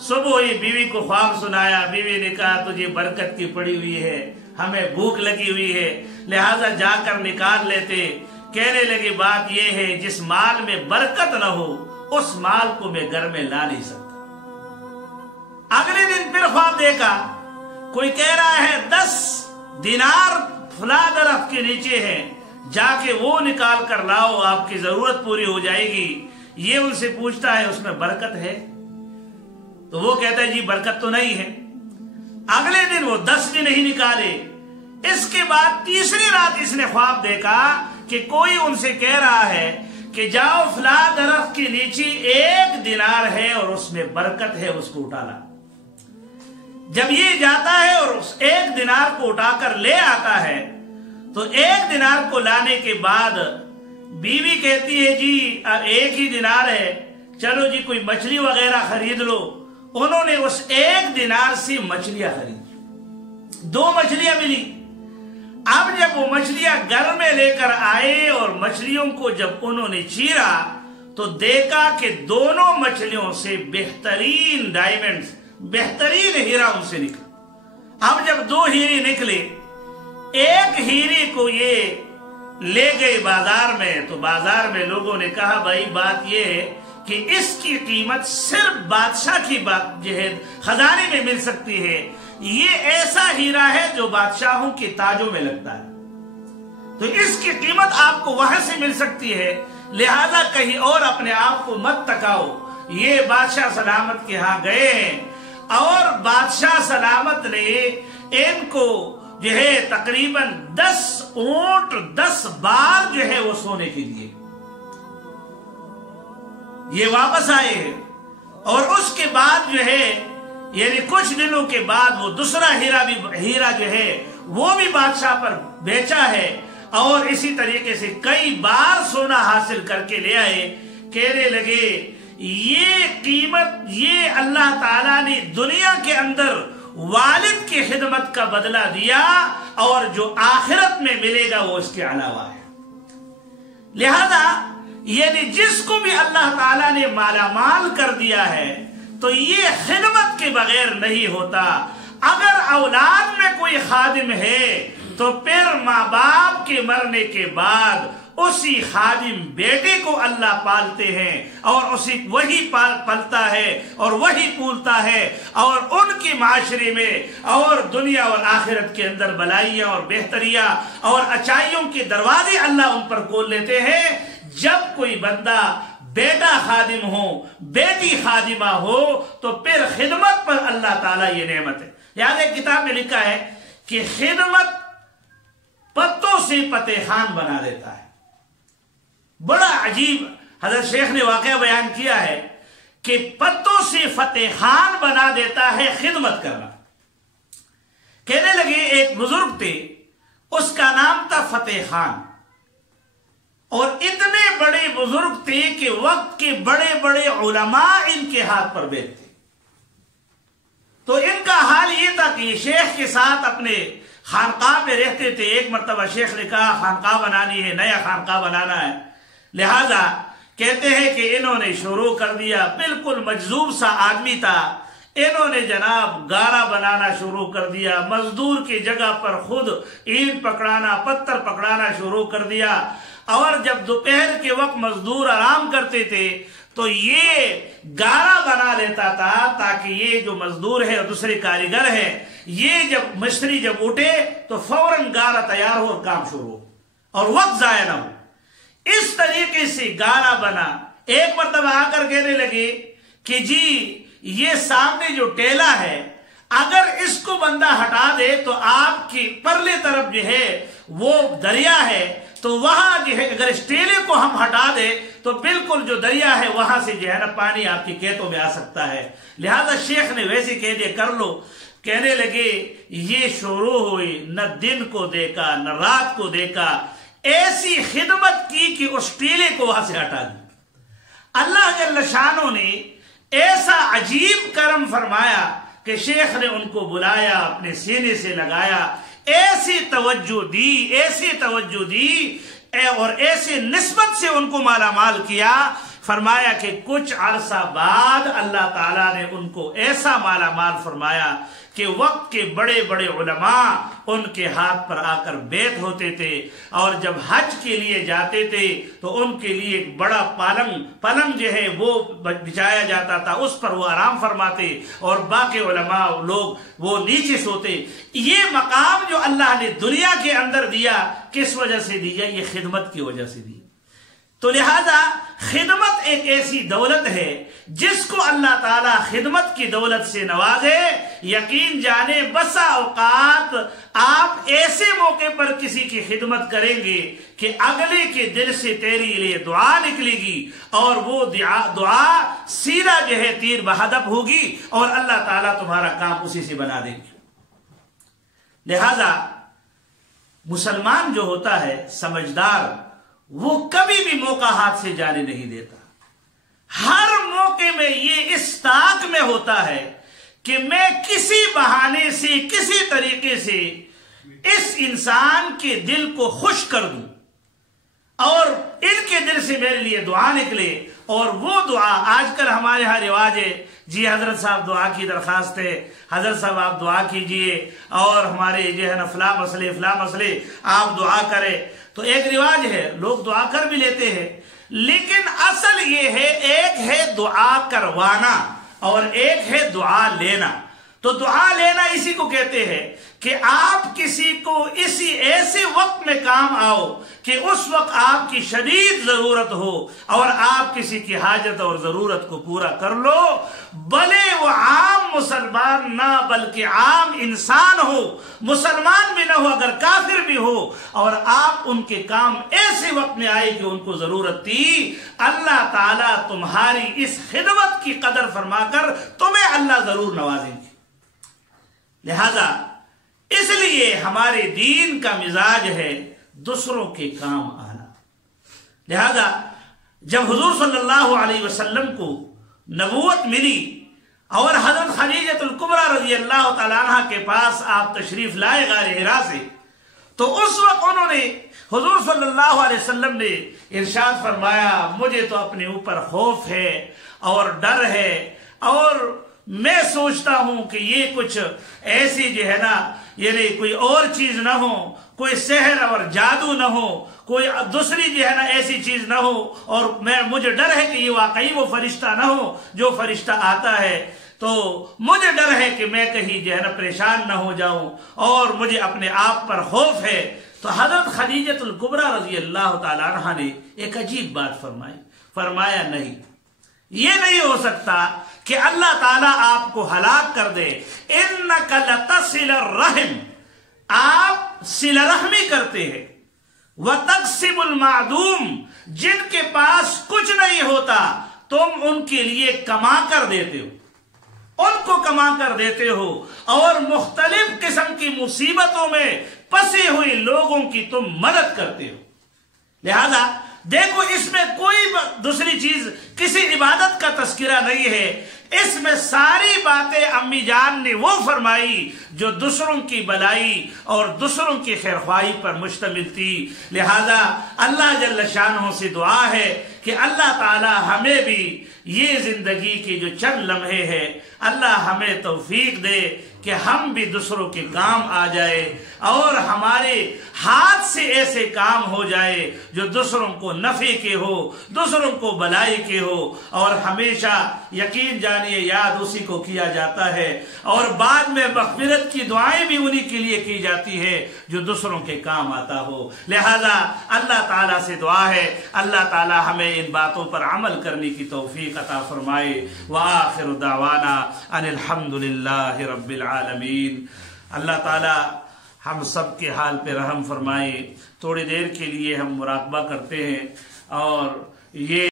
صبح ہوئی بیوی کو خواب سنایا، بیوی نے کہا تجھے برکت کی پڑی ہوئی ہے، ہمیں بھوک لگی ہوئی ہے، لہٰذا جا کر نکال لیتے۔ کہنے لگی بات یہ ہے جس مال میں برکت نہ ہو اس مال کو میں گھر میں لا نہیں سکتا۔ اگلے دن پھر خواب دیکھا، کوئی کہہ رہا ہے 10 دینار فلاں درخت کے نیچے ہے، جا کے وہ نکال کر لاؤ، آپ کی ضرورت پوری ہو جائے گی۔ یہ ان سے پوچھتا ہے اس میں برکت ہے؟ تو وہ کہتا ہے جی برکت تو نہیں ہے۔ اگلے دن وہ 10 بھی نہیں نکالے۔ اس کے بعد تیسری رات اس نے خواب دیکھا کہ کوئی ان سے کہہ رہا ہے کہ جاؤ فلاں درخت کے نیچے 1 دینار ہے اور اس میں برکت ہے، اس کو اٹھا لا۔ جب یہ جاتا ہے اور اس 1 دینار کو اٹھا کر لے آتا ہے تو 1 دینار کو لانے کے بعد بیوی کہتی ہے جی اب 1 ہی دینار ہے، چلو جی کوئی مچھلی وغیرہ خرید لو۔ انہوں نے اس 1 دینار سے مچھلیاں خرید، 2 مچھلیاں ملی۔ اب جب وہ مچھلیاں گھر میں لے کر آئے اور مچھلیوں کو جب انہوں نے چیرا تو دیکھا کہ دونوں مچھلیوں سے بہترین ڈائمنڈز، بہترین ہیرا ان سے نکلا۔ اب جب 2 ہیرے نکلے، ایک ہیرے کو یہ لے گئے بازار میں، تو بازار میں لوگوں نے کہا بھائی بات یہ ہے کہ اس کی قیمت صرف بادشاہ کی خزانے میں مل سکتی ہے، یہ ایسا ہیرا ہے جو بادشاہوں کے تاجوں میں لگتا ہے، تو اس کی قیمت آپ کو وہاں سے مل سکتی ہے، لہذا کہیں اور اپنے آپ کو مت تکاؤ۔ یہ بادشاہ سلامت کے ہاں گئے ہیں اور بادشاہ سلامت نے ان کو جو ہے تقریباً 10 اونٹ 10 بار جو ہے وہ سونے کے لیے یہ واپس آئے ہیں، اور اس کے بعد جو ہے یعنی کچھ دنوں کے بعد وہ دوسرا ہیرا جو ہے وہ بھی بادشاہ پر بیچا ہے، اور اسی طریقے سے کئی بار سونا حاصل کر کے لے آئے۔ کہنے لگے یہ قیمت یہ اللہ تعالیٰ نے دنیا کے اندر والد کی خدمت کا بدلہ دیا، اور جو آخرت میں ملے گا وہ اس کے علاوہ ہے۔ لہذا یعنی جس کو بھی اللہ تعالیٰ نے مالا مال کر دیا ہے تو یہ خدمت کے بغیر نہیں ہوتا۔ اگر اولاد میں کوئی خادم ہے تو پھر ماں باپ کے مرنے کے بعد اسی خادم بیٹے کو اللہ پالتے ہیں، اور وہی پلتا ہے اور وہی پولتا ہے، اور ان کے معاشرے میں اور دنیا اور آخرت کے اندر بلائیاں اور بہتریاں اور اچائیوں کے دروازے اللہ ان پر کھول لیتے ہیں۔ جب کوئی بندہ بیٹا خادم ہو، بیٹی خادمہ ہو، تو پھر خدمت پر اللہ تعالیٰ یہ نعمت ہے۔ یاد ایک کتاب میں لکھا ہے کہ خدمت پتوں سے فتح خان بنا دیتا ہے۔ بڑا عجیب حضرت شیخ نے واقعہ بیان کیا ہے کہ پتوں سے فتح خان بنا دیتا ہے خدمت کرنا۔ کہنے لگے ایک بزرگ تھے، اس کا نام تھا فتح خان، اور اتنے بڑے بزرگ تھے کہ وقت کے بڑے بڑے علماء ان کے ہاتھ پر بیٹھتے، تو ان کا حال یہ تھا کہ شیخ کے ساتھ اپنے خانقاہ میں رہتے تھے۔ ایک مرتبہ شیخ نے کہا خانقاہ بنانی ہے، نیا خانقاہ بنانا ہے، لہذا کہتے ہیں کہ انہوں نے شروع کر دیا۔ بالکل مجذوب سا آدمی تھا، انہوں نے جناب گارا بنانا شروع کر دیا، مزدور کی جگہ پر خود اینٹ پکڑانا، پتھر پکڑانا شروع کر دیا، اور جب دوپہر کے وقت مزدور آرام کرتے تھے تو یہ گارا بنا لیتا تھا تاکہ یہ جو مزدور ہے اور دوسرے کاریگر ہے، یہ جب مستری جب اٹھے تو فوراً گارا تیار ہو اور کام شروع ہو اور وقت ضائع نہ ہو۔ اس طریقے سے گارا بنا۔ ایک مرتبہ آ کر کہنے لگے کہ جی یہ سامنے جو ٹیلا ہے اگر اس کو بندہ ہٹا دے تو آپ کی پرلے طرف جو ہے وہ دریا ہے، تو وہاں جو ہے اگر اس ٹیلے کو ہم ہٹا دے تو بالکل جو دریا ہے وہاں سے جو ہے نا پانی آپ کی کھیتوں میں آ سکتا ہے۔ لہذا شیخ نے ویسے کہہ دیا کر لو۔ کہنے لگے یہ شروع ہوئی، نہ دن کو دیکھا نہ رات کو دیکھا، ایسی خدمت کی کہ اس ٹیلے کو وہاں سے ہٹا دی۔ اللہ جل شانہ نے ایسا عجیب کرم فرمایا کہ شیخ نے ان کو بلایا، اپنے سینے سے لگایا، ایسی توجہ دی اور ایسے نسبت سے ان کو مالا مال کیا۔ فرمایا کہ کچھ عرصہ بعد اللہ تعالیٰ نے ان کو ایسا مالا مال فرمایا کہ وقت کے بڑے بڑے علماء ان کے ہاتھ پر آ کر بیعت ہوتے تھے، اور جب حج کے لیے جاتے تھے تو ان کے لیے ایک بڑا پلنگ جو ہے وہ بچھایا جاتا تھا، اس پر وہ آرام فرماتے اور باقی علماء لوگ وہ نیچے سوتے۔ یہ مقام جو اللہ نے دنیا کے اندر دیا کس وجہ سے دیا؟ یہ خدمت کی وجہ سے دی۔ تو لہذا خدمت ایک ایسی دولت ہے جس کو اللہ تعالیٰ خدمت کی دولت سے نوازے، یقین جانے بسا اوقات آپ ایسے موقع پر کسی کی خدمت کریں گے کہ اگلے کے دل سے تیری لیے دعا نکلے گی، اور وہ دعا سیدھا جو ہے تیر بہدف ہوگی، اور اللہ تعالیٰ تمہارا کام اسی سے بنا دیں گے۔ لہذا مسلمان جو ہوتا ہے سمجھدار، وہ کبھی بھی موقع ہاتھ سے جانے نہیں دیتا۔ ہر موقع میں یہ اس طاق میں ہوتا ہے کہ میں کسی بہانے سے کسی طریقے سے اس انسان کے دل کو خوش کر دوں، اور ان کے دل سے میرے لیے دعا نکلے۔ اور وہ دعا آج کل ہمارے ہاں رواج ہے، جی حضرت صاحب دعا کی درخواست ہے، حضرت صاحب آپ دعا کیجئے، اور ہمارے جو ہے نا فلاں مسئلے آپ دعا کریں۔ تو ایک رواج ہے، لوگ دعا کر بھی لیتے ہیں، لیکن اصل یہ ہے ایک ہے دعا کروانا اور ایک ہے دعا لینا۔ تو دعا لینا اسی کو کہتے ہیں کہ آپ کسی کو اسی ایسے وقت میں کام آؤ کہ اس وقت آپ کی شدید ضرورت ہو، اور آپ کسی کی حاجت اور ضرورت کو پورا کر لو، بھلے وہ عام مسلمان نہ بلکہ عام انسان ہو، مسلمان بھی نہ ہو اگر کافر بھی ہو، اور آپ ان کے کام ایسے وقت میں آئے کہ ان کو ضرورت تھی، اللہ تعالیٰ تمہاری اس خدمت کی قدر فرما کر تمہیں اللہ ضرور نوازیں گے۔ لہذا اس لیے ہمارے دین کا مزاج ہے دوسروں کے کام آنا۔ لہذا جب حضور صلی اللہ علیہ وسلم کو نبوت ملی اور حضرت خدیجہ الکبریٰ رضی اللہ تعالیٰ عنہ کے پاس آپ تشریف لائے غار حرا سے، تو اس وقت انہوں نے حضور صلی اللہ علیہ وسلم نے ارشاد فرمایا، مجھے تو اپنے اوپر خوف ہے اور ڈر ہے، اور میں سوچتا ہوں کہ یہ کچھ ایسی جو ہے نا یعنی کوئی اور چیز نہ ہو، کوئی سحر اور جادو نہ ہو، کوئی دوسری جو ہے نا ایسی چیز نہ ہو، اور مجھے ڈر ہے کہ یہ واقعی وہ فرشتہ نہ ہو جو فرشتہ آتا ہے، تو مجھے ڈر ہے کہ میں کہیں جو ہے نا پریشان نہ ہو جاؤں، اور مجھے اپنے آپ پر خوف ہے۔ تو حضرت خدیجہ الکبریٰ رضی اللہ تعالیٰ عنہ نے ایک عجیب بات فرمایا نہیں، یہ نہیں ہو سکتا کہ اللہ تعالیٰ آپ کو ہلاک کر دے۔ اِنَّكَ لَتَصِلَ الرَّحِمِ، آپ صلہ رحمی کرتے ہیں، وَتَقْسِمُ الْمَعْدُومِ، جن کے پاس کچھ نہیں ہوتا تم ان کے لیے کما کر دیتے ہو، ان کو کما کر دیتے ہو، اور مختلف قسم کی مصیبتوں میں پھنسے ہوئے لوگوں کی تم مدد کرتے ہو۔ لہذا دیکھو اس میں کوئی دوسری چیز، کسی عبادت کا تذکرہ نہیں ہے، اس میں ساری باتیں امی جان نے وہ فرمائی جو دوسروں کی بلائی اور دوسروں کی خیرخواہی پر مشتمل تھی۔ لہذا اللہ جل شانہ سے دعا ہے کہ اللہ تعالی ہمیں بھی یہ زندگی کے جو چند لمحے ہیں، اللہ ہمیں توفیق دے کہ ہم بھی دوسروں کے کام آ جائے، اور ہمارے ہاتھ سے ایسے کام ہو جائے جو دوسروں کو نفع کے ہو، دوسروں کو بلائی کے ہو، اور ہمیشہ یقین جانیے یاد اسی کو کیا جاتا ہے، اور بعد میں مغفرت کی دعائیں بھی انہی کے لیے کی جاتی ہے جو دوسروں کے کام آتا ہو۔ لہذا اللہ تعالیٰ سے دعا ہے اللہ تعالیٰ ہمیں ان باتوں پر عمل کرنے کی توفیق عطا فرمائے۔ وآخر دعوانا ان الحمد للہ رب العالمین۔ اللہ تعالیٰ ہم سب کے حال پہ رحم فرمائے۔ تھوڑی دیر کے لیے ہم مراقبہ کرتے ہیں، اور یہ